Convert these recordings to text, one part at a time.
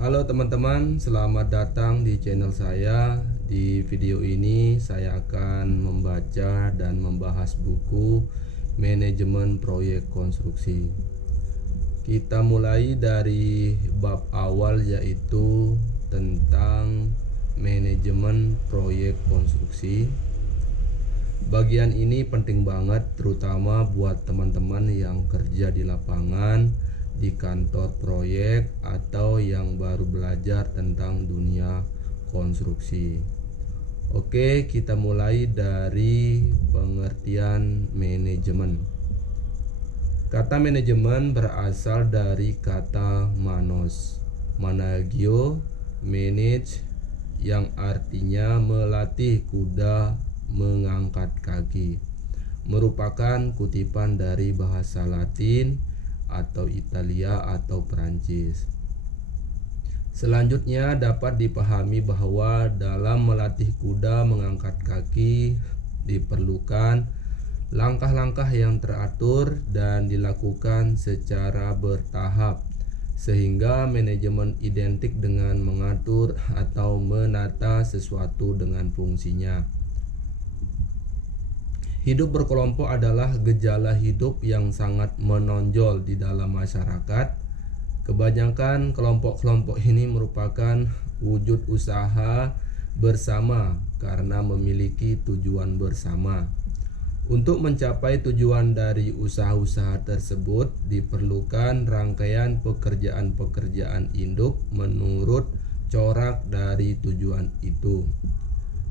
Halo teman-teman, selamat datang di channel saya. Di video ini saya akan membaca dan membahas buku Manajemen Proyek Konstruksi. Kita mulai dari bab awal, yaitu tentang manajemen proyek konstruksi. Bagian ini penting banget, terutama buat teman-teman yang kerja di lapangan, di kantor proyek, atau yang baru belajar tentang dunia konstruksi. Oke, kita mulai dari pengertian manajemen. Kata manajemen berasal dari kata manos, managio, manage, yang artinya melatih kuda mengangkat kaki. Merupakan kutipan dari bahasa Latin atau Italia atau Perancis. Selanjutnya dapat dipahami bahwa dalam melatih kuda mengangkat kaki diperlukan langkah-langkah yang teratur dan dilakukan secara bertahap, sehingga manajemen identik dengan mengatur atau menata sesuatu dengan fungsinya. Hidup berkelompok adalah gejala hidup yang sangat menonjol di dalam masyarakat. Kebanyakan kelompok-kelompok ini merupakan wujud usaha bersama karena memiliki tujuan bersama. Untuk mencapai tujuan dari usaha-usaha tersebut diperlukan rangkaian pekerjaan-pekerjaan induk menurut corak dari tujuan itu.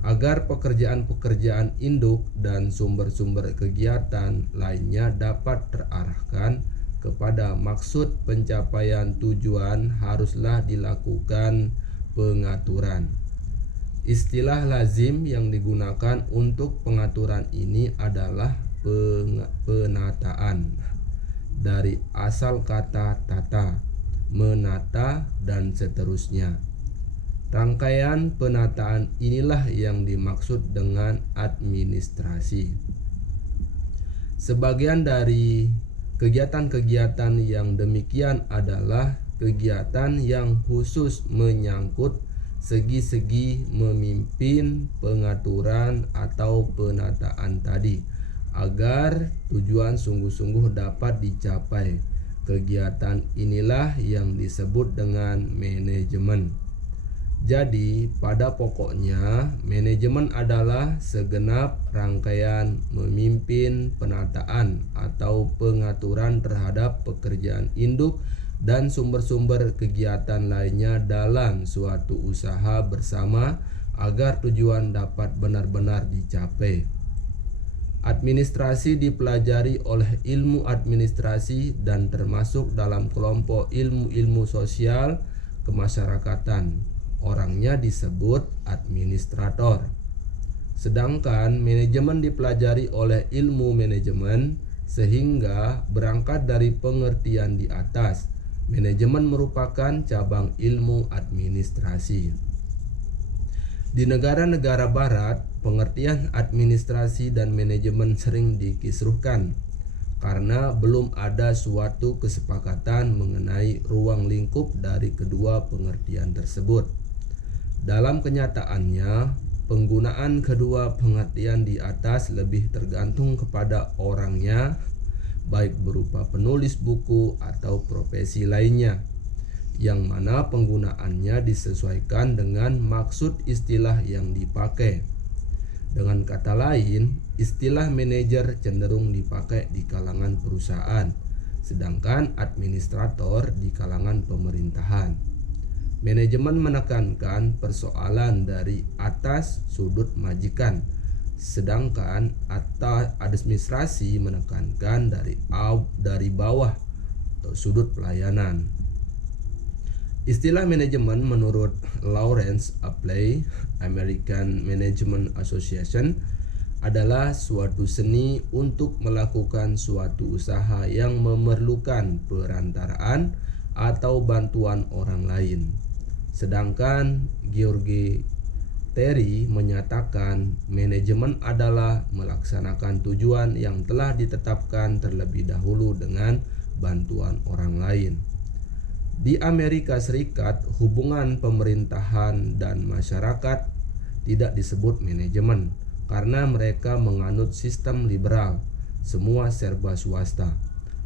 Agar pekerjaan-pekerjaan induk dan sumber-sumber kegiatan lainnya dapat terarahkan kepada maksud pencapaian tujuan, haruslah dilakukan pengaturan. Istilah lazim yang digunakan untuk pengaturan ini adalah penataan, dari asal kata tata, menata, dan seterusnya. Rangkaian penataan inilah yang dimaksud dengan administrasi. Sebagian dari kegiatan-kegiatan yang demikian adalah kegiatan yang khusus menyangkut segi-segi memimpin pengaturan atau penataan tadi, agar tujuan sungguh-sungguh dapat dicapai. Kegiatan inilah yang disebut dengan manajemen. Jadi, pada pokoknya, manajemen adalah segenap rangkaian memimpin penataan atau pengaturan terhadap pekerjaan induk dan sumber-sumber kegiatan lainnya dalam suatu usaha bersama agar tujuan dapat benar-benar dicapai. Administrasi dipelajari oleh ilmu administrasi dan termasuk dalam kelompok ilmu-ilmu sosial kemasyarakatan. Orangnya disebut administrator. Sedangkan manajemen dipelajari oleh ilmu manajemen, sehingga berangkat dari pengertian di atas, manajemen merupakan cabang ilmu administrasi. Di negara-negara barat, pengertian administrasi dan manajemen sering dikisruhkan karena belum ada suatu kesepakatan mengenai ruang lingkup dari kedua pengertian tersebut. Dalam kenyataannya, penggunaan kedua pengertian di atas lebih tergantung kepada orangnya, baik berupa penulis buku atau profesi lainnya, yang mana penggunaannya disesuaikan dengan maksud istilah yang dipakai. Dengan kata lain, istilah manajer cenderung dipakai di kalangan perusahaan, sedangkan administrator di kalangan pemerintahan. Manajemen menekankan persoalan dari atas sudut majikan, sedangkan administrasi menekankan dari bawah atau sudut pelayanan. Istilah manajemen menurut Lawrence Appley, American Management Association, adalah suatu seni untuk melakukan suatu usaha yang memerlukan perantaraan atau bantuan orang lain. Sedangkan George Terry menyatakan manajemen adalah melaksanakan tujuan yang telah ditetapkan terlebih dahulu dengan bantuan orang lain. Di Amerika Serikat, hubungan pemerintahan dan masyarakat tidak disebut manajemen karena mereka menganut sistem liberal, semua serba swasta.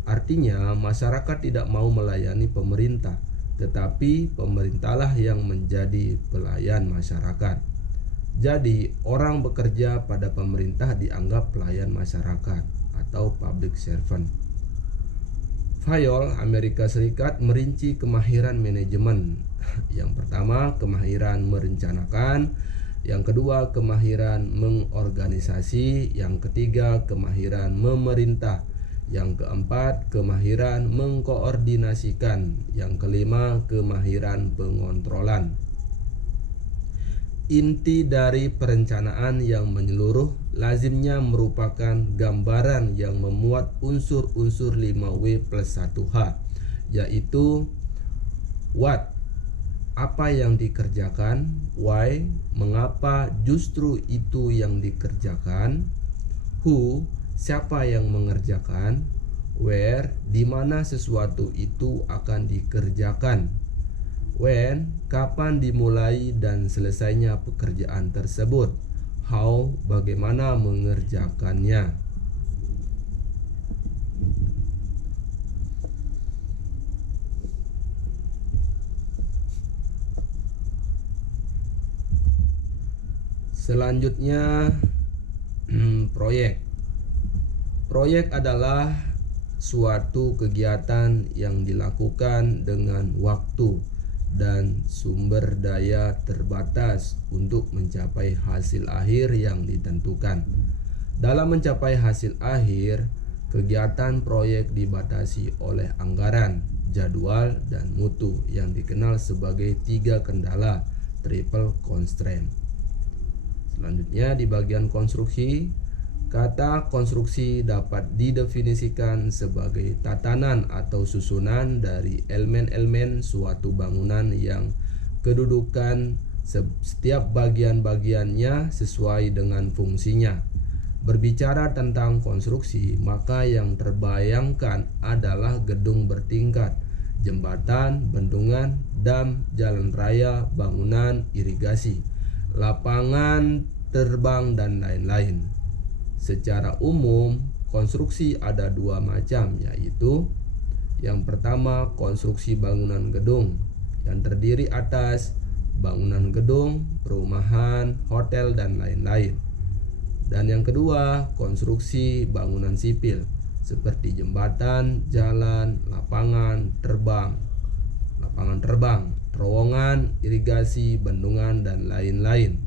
Artinya, masyarakat tidak mau melayani pemerintah, tetapi pemerintahlah yang menjadi pelayan masyarakat. Jadi, orang bekerja pada pemerintah dianggap pelayan masyarakat atau public servant. Fayol, Amerika Serikat merinci kemahiran manajemen. Yang pertama, kemahiran merencanakan. Yang kedua, kemahiran mengorganisasi. Yang ketiga, kemahiran memerintah. Yang keempat, kemahiran mengkoordinasikan. Yang kelima, kemahiran pengontrolan. Inti dari perencanaan yang menyeluruh lazimnya merupakan gambaran yang memuat unsur-unsur 5W plus 1H, yaitu what, apa yang dikerjakan, why, mengapa justru itu yang dikerjakan, who, siapa yang mengerjakan, where, di mana sesuatu itu akan dikerjakan, when, kapan dimulai dan selesainya pekerjaan tersebut, how, bagaimana mengerjakannya. Selanjutnya, proyek. Proyek adalah suatu kegiatan yang dilakukan dengan waktu dan sumber daya terbatas untuk mencapai hasil akhir yang ditentukan. Dalam mencapai hasil akhir, kegiatan proyek dibatasi oleh anggaran, jadwal, dan mutu yang dikenal sebagai 3 kendala, triple constraint. Selanjutnya di bagian konstruksi, kata konstruksi dapat didefinisikan sebagai tatanan atau susunan dari elemen-elemen suatu bangunan yang kedudukan setiap bagian-bagiannya sesuai dengan fungsinya. Berbicara tentang konstruksi, maka yang terbayangkan adalah gedung bertingkat, jembatan, bendungan, dam, jalan raya, bangunan, irigasi, lapangan terbang, dan lain-lain. Secara umum, konstruksi ada 2 macam, yaitu yang pertama konstruksi bangunan gedung yang terdiri atas bangunan gedung, perumahan, hotel, dan lain-lain. Dan yang kedua, konstruksi bangunan sipil seperti jembatan, jalan, lapangan terbang, terowongan, irigasi, bendungan, dan lain-lain.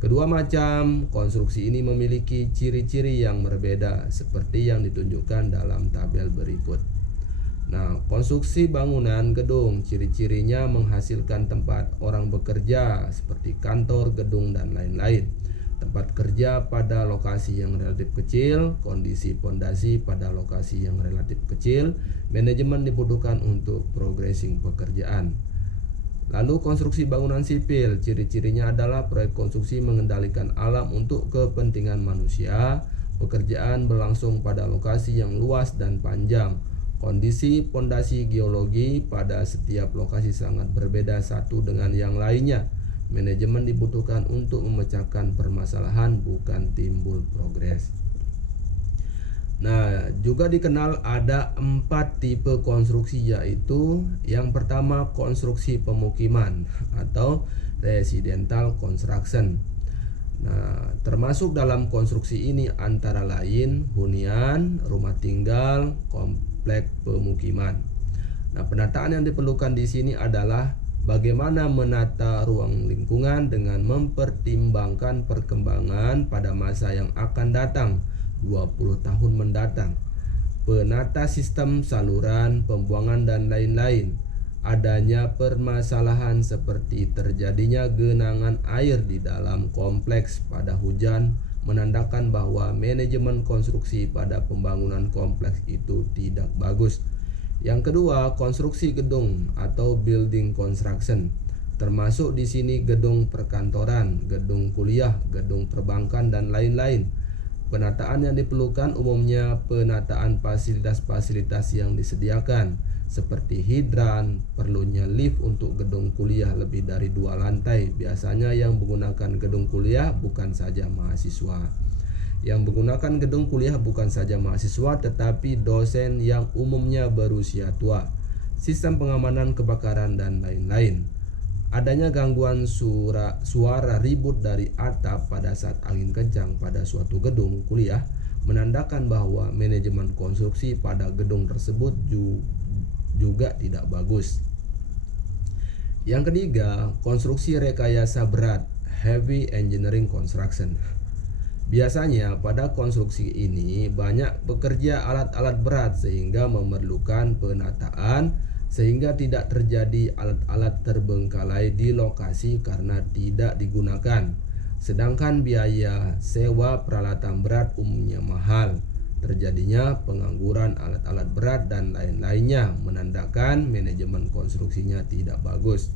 Kedua macam konstruksi ini memiliki ciri-ciri yang berbeda seperti yang ditunjukkan dalam tabel berikut. Nah, konstruksi bangunan gedung ciri-cirinya menghasilkan tempat orang bekerja seperti kantor, gedung, dan lain-lain. Tempat kerja pada lokasi yang relatif kecil, kondisi pondasi pada lokasi yang relatif kecil, manajemen dibutuhkan untuk progressing pekerjaan. Lalu konstruksi bangunan sipil, ciri-cirinya adalah proyek konstruksi mengendalikan alam untuk kepentingan manusia. Pekerjaan berlangsung pada lokasi yang luas dan panjang. Kondisi pondasi geologi pada setiap lokasi sangat berbeda satu dengan yang lainnya. Manajemen dibutuhkan untuk memecahkan permasalahan, bukan timbul progres. Nah, juga dikenal ada 4 tipe konstruksi, yaitu yang pertama konstruksi pemukiman atau residential construction. Nah, termasuk dalam konstruksi ini antara lain hunian, rumah tinggal, komplek pemukiman. Nah, penataan yang diperlukan di sini adalah bagaimana menata ruang lingkungan dengan mempertimbangkan perkembangan pada masa yang akan datang, 20 tahun mendatang, penata sistem saluran, pembuangan, dan lain-lain. Adanya permasalahan seperti terjadinya genangan air di dalam kompleks pada hujan menandakan bahwa manajemen konstruksi pada pembangunan kompleks itu tidak bagus. Yang kedua, konstruksi gedung atau building construction. Termasuk di sini gedung perkantoran, gedung kuliah, gedung perbankan, dan lain-lain. Penataan yang diperlukan umumnya penataan fasilitas-fasilitas yang disediakan seperti hidran, perlunya lift untuk gedung kuliah lebih dari 2 lantai. Biasanya yang menggunakan gedung kuliah bukan saja mahasiswa. Yang menggunakan gedung kuliah bukan saja mahasiswa tetapi dosen yang umumnya berusia tua. Sistem pengamanan kebakaran dan lain-lain. Adanya gangguan suara ribut dari atap pada saat angin kencang pada suatu gedung kuliah menandakan bahwa manajemen konstruksi pada gedung tersebut juga tidak bagus. Yang ketiga, konstruksi rekayasa berat, heavy engineering construction. Biasanya pada konstruksi ini banyak bekerja alat-alat berat sehingga memerlukan penataan sehingga tidak terjadi alat-alat terbengkalai di lokasi karena tidak digunakan. Sedangkan biaya sewa peralatan berat umumnya mahal. Terjadinya pengangguran alat-alat berat dan lain-lainnya menandakan manajemen konstruksinya tidak bagus.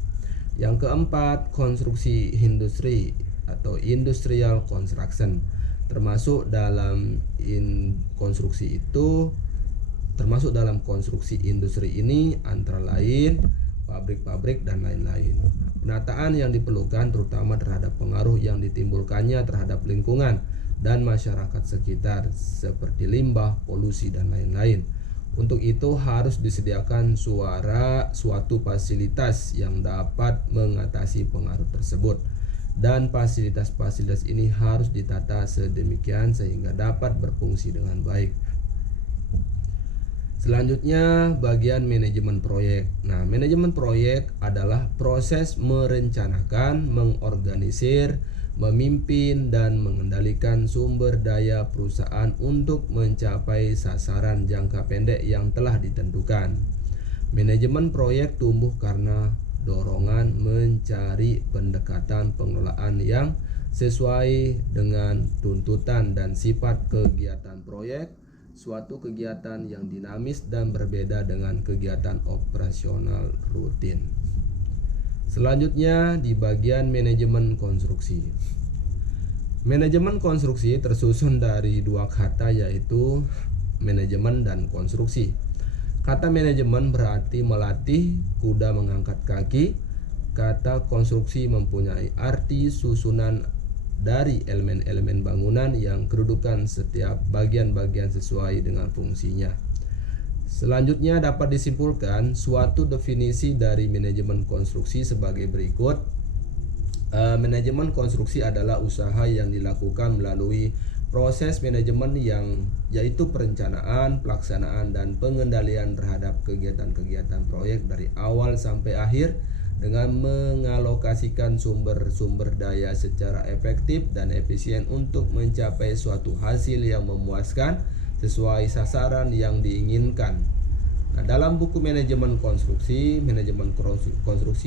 Yang keempat, konstruksi industri atau industrial construction. Termasuk dalam konstruksi industri ini antara lain pabrik-pabrik dan lain-lain. Penataan yang diperlukan terutama terhadap pengaruh yang ditimbulkannya terhadap lingkungan dan masyarakat sekitar seperti limbah, polusi dan lain-lain. Untuk itu harus disediakan suatu fasilitas yang dapat mengatasi pengaruh tersebut. Dan fasilitas-fasilitas ini harus ditata sedemikian sehingga dapat berfungsi dengan baik. Selanjutnya bagian manajemen proyek. Nah, manajemen proyek adalah proses merencanakan, mengorganisir, memimpin dan mengendalikan sumber daya perusahaan untuk mencapai sasaran jangka pendek yang telah ditentukan. Manajemen proyek tumbuh karena dorongan mencari pendekatan pengelolaan yang sesuai dengan tuntutan dan sifat kegiatan proyek, suatu kegiatan yang dinamis dan berbeda dengan kegiatan operasional rutin. Selanjutnya di bagian manajemen konstruksi. Manajemen konstruksi tersusun dari 2 kata yaitu manajemen dan konstruksi. Kata manajemen berarti melatih kuda mengangkat kaki. Kata konstruksi mempunyai arti susunan dari elemen-elemen bangunan yang kedudukan setiap bagian-bagian sesuai dengan fungsinya. Selanjutnya dapat disimpulkan suatu definisi dari manajemen konstruksi sebagai berikut. Manajemen konstruksi adalah usaha yang dilakukan melalui proses manajemen yang yaitu perencanaan, pelaksanaan dan pengendalian terhadap kegiatan-kegiatan proyek dari awal sampai akhir dengan mengalokasikan sumber-sumber daya secara efektif dan efisien untuk mencapai suatu hasil yang memuaskan sesuai sasaran yang diinginkan. Nah, dalam buku manajemen konstruksi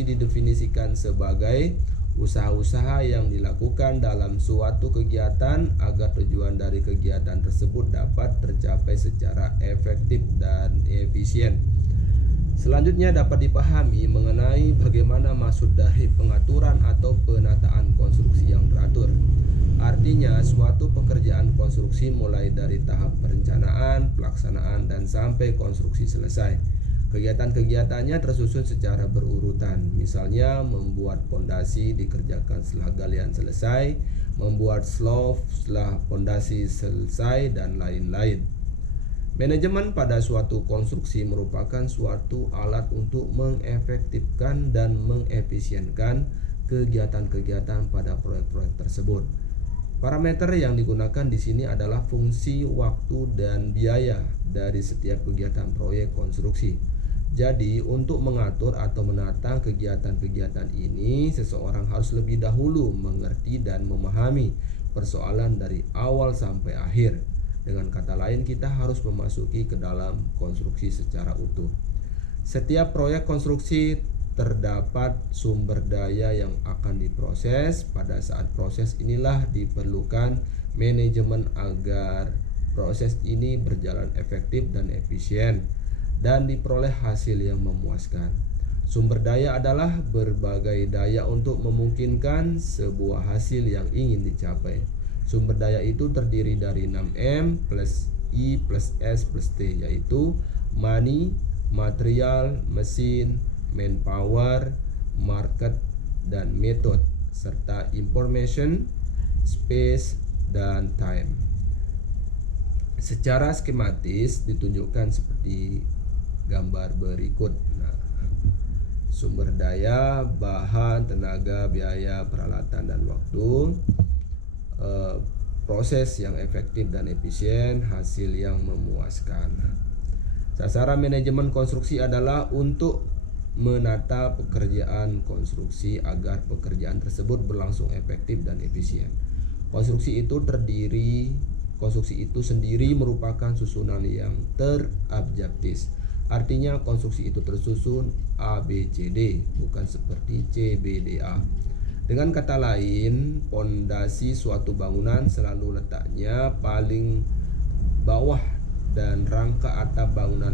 didefinisikan sebagai usaha-usaha yang dilakukan dalam suatu kegiatan agar tujuan dari kegiatan tersebut dapat tercapai secara efektif dan efisien. Selanjutnya dapat dipahami mengenai bagaimana maksud dari pengaturan atau penataan konstruksi yang teratur. Artinya suatu pekerjaan konstruksi mulai dari tahap perencanaan, pelaksanaan dan sampai konstruksi selesai. Kegiatan-kegiatannya tersusun secara berurutan. Misalnya membuat pondasi dikerjakan setelah galian selesai, membuat slope setelah pondasi selesai dan lain-lain. Manajemen pada suatu konstruksi merupakan suatu alat untuk mengefektifkan dan mengefisienkan kegiatan-kegiatan pada proyek-proyek tersebut. Parameter yang digunakan di sini adalah fungsi, waktu, dan biaya dari setiap kegiatan proyek konstruksi. Jadi, untuk mengatur atau menata kegiatan-kegiatan ini, seseorang harus lebih dahulu mengerti dan memahami persoalan dari awal sampai akhir. Dengan kata lain, kita harus memasuki ke dalam konstruksi secara utuh. Setiap proyek konstruksi terdapat sumber daya yang akan diproses. Pada saat proses inilah diperlukan manajemen agar proses ini berjalan efektif dan efisien dan diperoleh hasil yang memuaskan. Sumber daya adalah berbagai daya untuk memungkinkan sebuah hasil yang ingin dicapai. Sumber daya itu terdiri dari 6M plus I plus S plus T, yaitu money, material, mesin, manpower, market, dan method, serta information, space, dan time. Secara skematis ditunjukkan seperti gambar berikut. Nah, sumber daya, bahan, tenaga, biaya, peralatan, dan waktu, proses yang efektif dan efisien, hasil yang memuaskan. Sasaran manajemen konstruksi adalah untuk menata pekerjaan konstruksi agar pekerjaan tersebut berlangsung efektif dan efisien. Konstruksi itu sendiri merupakan susunan yang terobjektif. Artinya konstruksi itu tersusun A, B, C, D, bukan seperti C, B, D, A. Dengan kata lain, pondasi suatu bangunan selalu letaknya paling bawah dan rangka atap bangunan